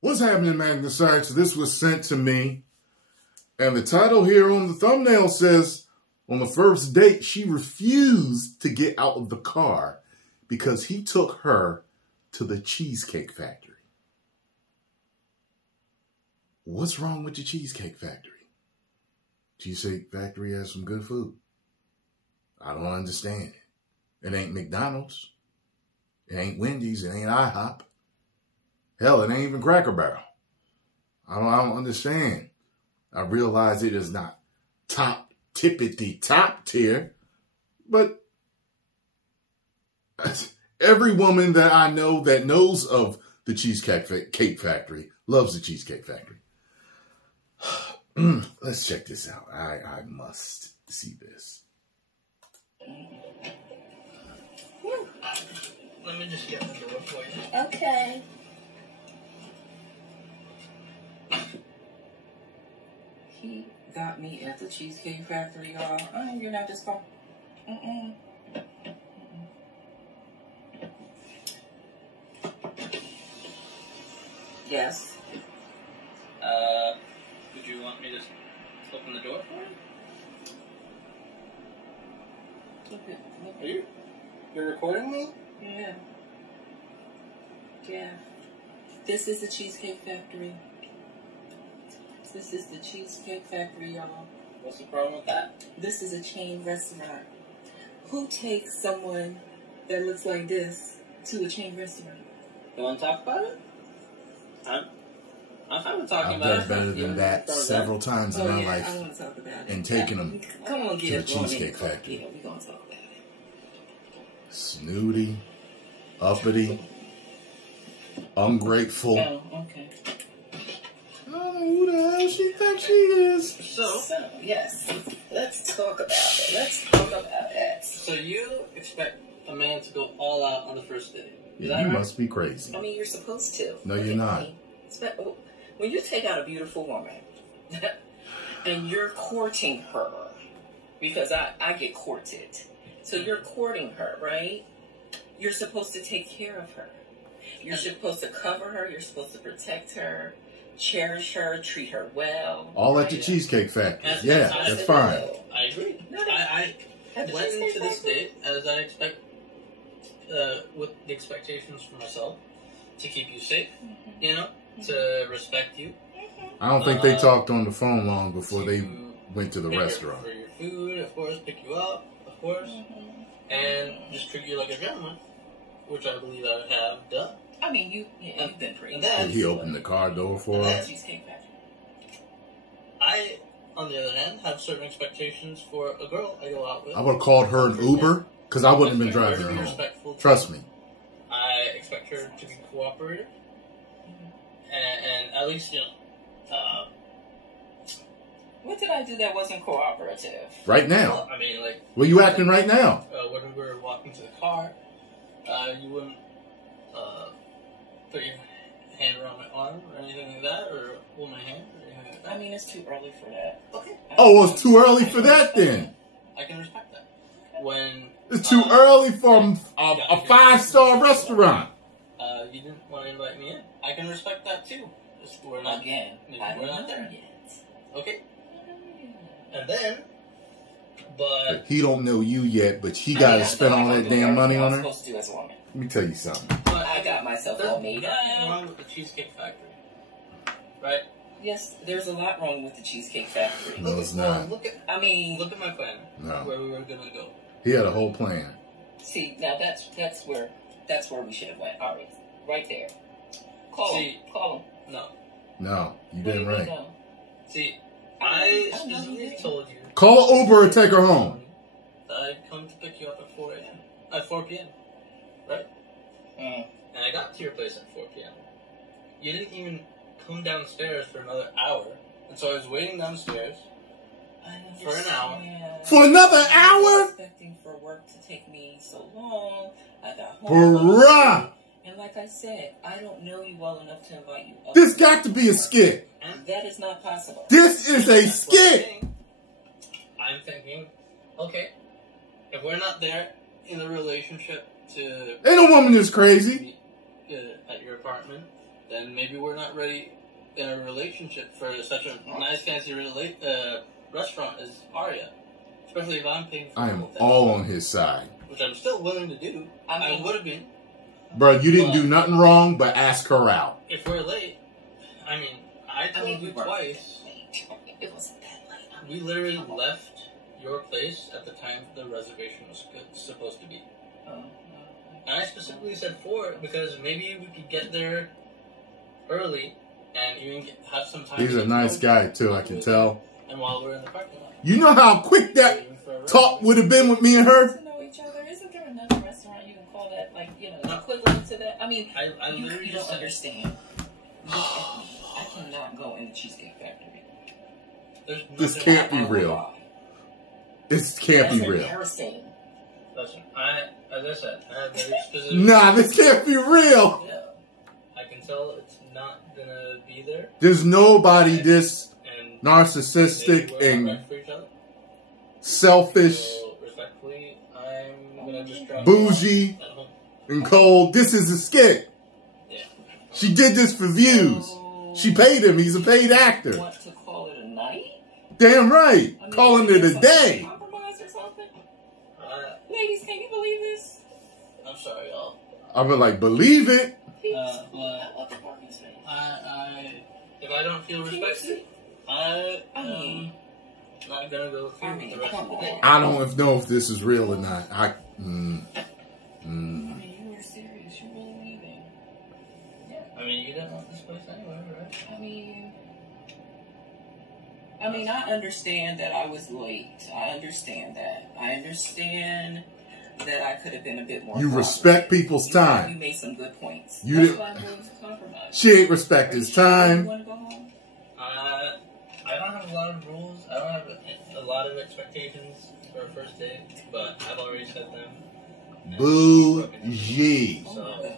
What's happening, Magna Science? This was sent to me, and the title here on the thumbnail says, on the first date, she refused to get out of the car because he took her to the Cheesecake Factory. What's wrong with the Cheesecake Factory? Cheesecake Factory has some good food. I don't understand it. It ain't McDonald's. It ain't Wendy's. It ain't IHOP. Hell, it ain't even Cracker Barrel. I don't understand. I realize it is not tippity top tier, but every woman that I know that knows of the Cheesecake Factory loves the Cheesecake Factory. Let's check this out. I must see this. Let me just get the door for you. Okay. He got me at the Cheesecake Factory, y'all. Oh, you're not this far. Yes. Would you want me to open the door for you? Look. Are you? You're recording me? Yeah. Yeah. This is the Cheesecake Factory. This is the Cheesecake Factory, y'all. What's the problem with that? This is a chain restaurant. Who takes someone that looks like this to a chain restaurant? You want to talk about it? I'm fine with talking I've about done it. better than that several times in my I life, want to talk about it. and taking them Come on, to the Cheesecake Factory. Yeah, we're going to talk about it. Snooty, uppity, ungrateful. Oh, okay. I don't know who the hell she thinks she is. So, yes. Let's talk about it. Let's talk about it. so you expect a man to go all out on the first date? Is Yeah, that you right? must be crazy. I mean, you're supposed to. No, you're not. When you take out a beautiful woman and you're courting her, because I get courted, so you're courting her, right? You're supposed to take care of her. You're supposed to cover her. You're supposed to protect her, cherish her, treat her well. All at the Cheesecake Factory. As- Yeah, as- that's fine. I agree. No, I At the went Cheesecake into this Factory? date as I expect, with the expectations for myself, to keep you safe, you know, to respect you. I don't think they talked on the phone long before they to went to the pick your- restaurant. for your food, of course, pick you up, of course, and just treat you like a gentleman, which I believe I have done. I mean, you've been pretty And nice. then- Did he open the car door for her? Cheesecake Factory. I, on the other hand, have certain expectations for a girl I go out with. I would have called her an Uber because I wouldn't have been Expect her driving to her be home. respectful to Trust me. I expect her to be cooperative, and at least, you know, What did I do that wasn't cooperative? Right now. I mean, like, Where you acting right now? when we were walking to the car, you wouldn't put your hand around my arm or anything like that, or hold my hand or anything like that. I mean, it's too early for that. Okay, Oh, well, it's too early for that then. I can respect that. When It's too early for a five-star restaurant. You didn't want to invite me in, I can respect that too. Just we're not Again, maybe I we're don't not know there. yet. Okay, and then, but He don't know you yet, but he got to spend all that damn money on her. I'm supposed to do as a woman. Let me tell you something. I got myself all made up. There's nothing wrong with the Cheesecake Factory, right? Yes, there's a lot wrong with the Cheesecake Factory. No, it's not. Look at I my plan. No. Where we were gonna go. He had a whole plan. see, now that's where we should have went. All right there. Call him. No. No, you What do did you right. mean, no? See, I I don't know. specifically told you. Call an Uber and take her home. That I'd come to pick you up at 4 a.m. At 4 p.m. Right? Mm. And I got to your place at 4 p.m. You didn't even come downstairs for another hour. And so I was waiting downstairs. I For an hour. understand. For another I hour? was expecting for work to take me so long. I got home. Bruh! And like I said, I don't know you well enough to invite you up. This got to be a skit. And That is not possible. This is a that's what skit. I'm thinking, okay, if we're not there in a relationship to Ain't no woman this crazy. meet at your apartment then maybe we're not ready in a relationship for such a nice, fancy restaurant as Aria. Especially if I'm paying for I am all on his side. Which I'm still willing to do. I would have been. Bro, you didn't do nothing wrong, but ask her out. If we're late, I told you twice. It wasn't that late. We literally left your place at the time the reservation was supposed to be. And I specifically said 4 because maybe we could get there early and even have some time. He's a nice guy too, I can tell. And while we're in the parking lot. You know how quick that talk would have been with me and her? To know each other. Isn't there another restaurant you can call that, like, equivalent to that? I mean, I literally you don't understand. Look at me. I cannot go in the Cheesecake Factory. This can't be real. This can't be real. Embarrassing. Listen, as I said, I have very specific... Nah, this can't be real. Yeah. I can tell it's not gonna be there. There's nobody this narcissistic and selfish, so, respectfully, I'm gonna just drop bougie, and cold. This is a skit. Yeah. She did this for views. She paid him. He's a paid actor. Want to call it a night? Damn right. Calling it a day. Compromise or something? Ladies, can you believe this? I'm sorry, y'all. I would like believe it. If I don't feel respected, I'm not gonna go through with the rest of the day. I don't know if this is real or not. I mean, you were serious. You really leaving? Yeah. I mean, you didn't want this place anyway, right? I mean, I understand that I was late. I understand that. I understand that I could have been a bit more. You respect people's time. You made some good points. You didn't. She ain't respect his time. You want to go home? I don't have a lot of rules. I don't have a lot of expectations for a first date, but I've already set them. Bougie. So,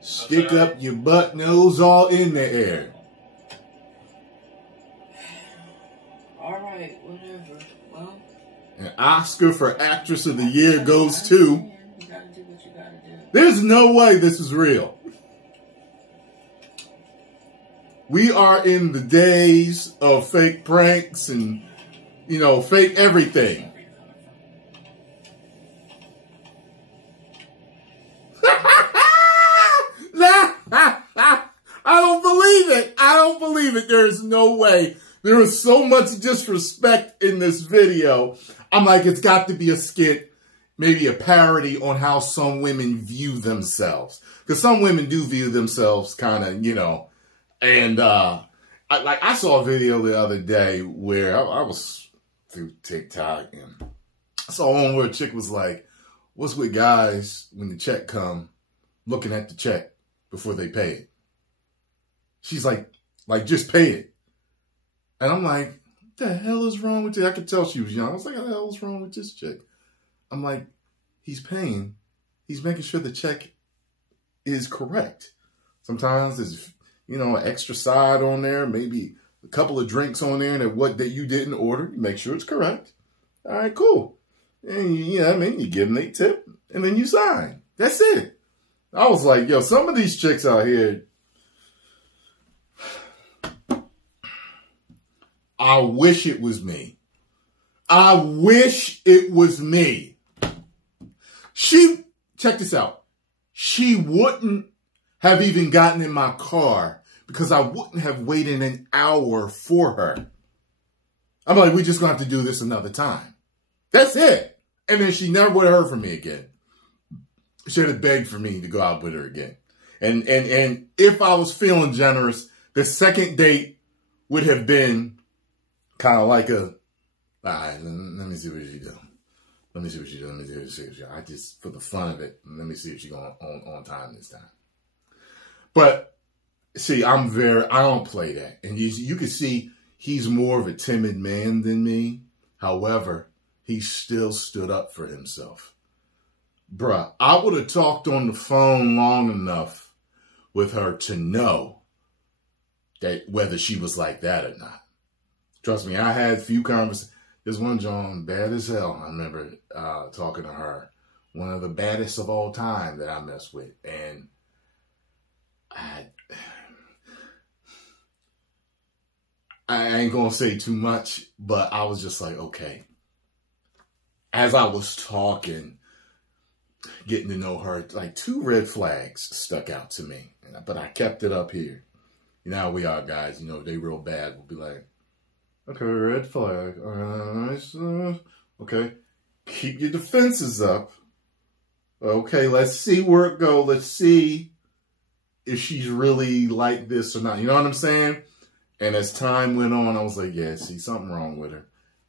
stick up your butt nose all in the air. All right, whatever. Well, an Oscar for Actress of the Year goes to. You gotta do what you gotta do. There's no way this is real. We are in the days of fake pranks and, fake everything. I don't believe it. I don't believe it. There is no way. There is so much disrespect in this video. I'm like, it's got to be a skit, maybe a parody on how some women view themselves. Because some women do view themselves kind of, and I saw a video the other day where I was through TikTok and I saw one where a chick was like, what's with guys when the check come looking at the check before they pay it? She's like just pay it. And I'm like, what the hell is wrong with you? I could tell she was young. I was like, what the hell is wrong with this chick? I'm like, he's paying. He's making sure the check is correct. Sometimes there's, an extra side on there, maybe a couple of drinks on there that you didn't order. You make sure it's correct. All right, cool. And you give them a tip and then you sign. That's it. I was like, yo, some of these chicks out here, I wish it was me. I wish it was me. Check this out. She wouldn't have even gotten in my car because I wouldn't have waited an hour for her. I'm like, we just gonna have to do this another time. That's it. And then she never would have heard from me again. She would have begged for me to go out with her again. And if I was feeling generous, the second date would have been kind of like all right, let me see what she do. Let me see what she do. I just, for the fun of it, let me see if she's going on time this time. But, see, I don't play that. And you can see he's more of a timid man than me. However, he still stood up for himself. Bruh, I would have talked on the phone long enough with her to know that whether she was like that or not. Trust me, I had a few conversations. There's one John, bad as hell. I remember talking to her. One of the baddest of all time that I messed with. And I ain't gonna say too much, but I was just like, okay. As I was talking, getting to know her, like 2 red flags stuck out to me. But I kept it up here. You know how we are, guys. You know, if they real bad, we'll be like, okay, red flag. All right, okay. Keep your defenses up. Okay, let's see where it goes. Let's see if she's really like this or not. You know what I'm saying? And as time went on, I was like, yeah, see, something wrong with her.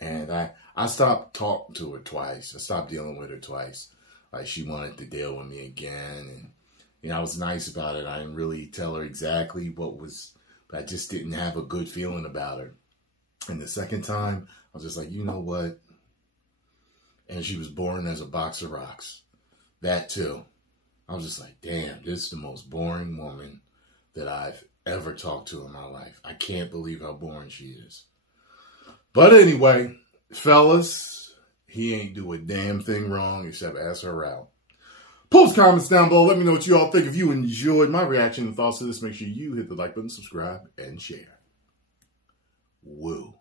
And I stopped talking to her twice. I stopped dealing with her twice. Like, she wanted to deal with me again. And, you know, I was nice about it. I didn't really tell her exactly what was, but I just didn't have a good feeling about her. And the second time, I was just like, you know what? And she was boring as a box of rocks. That too. I was just like, damn, this is the most boring woman that I've ever talked to in my life. I can't believe how boring she is. But anyway, fellas, he ain't do a damn thing wrong except ask her out. Post comments down below. Let me know what you all think. If you enjoyed my reaction and thoughts to this, make sure you hit the like button, subscribe, and share. Woo.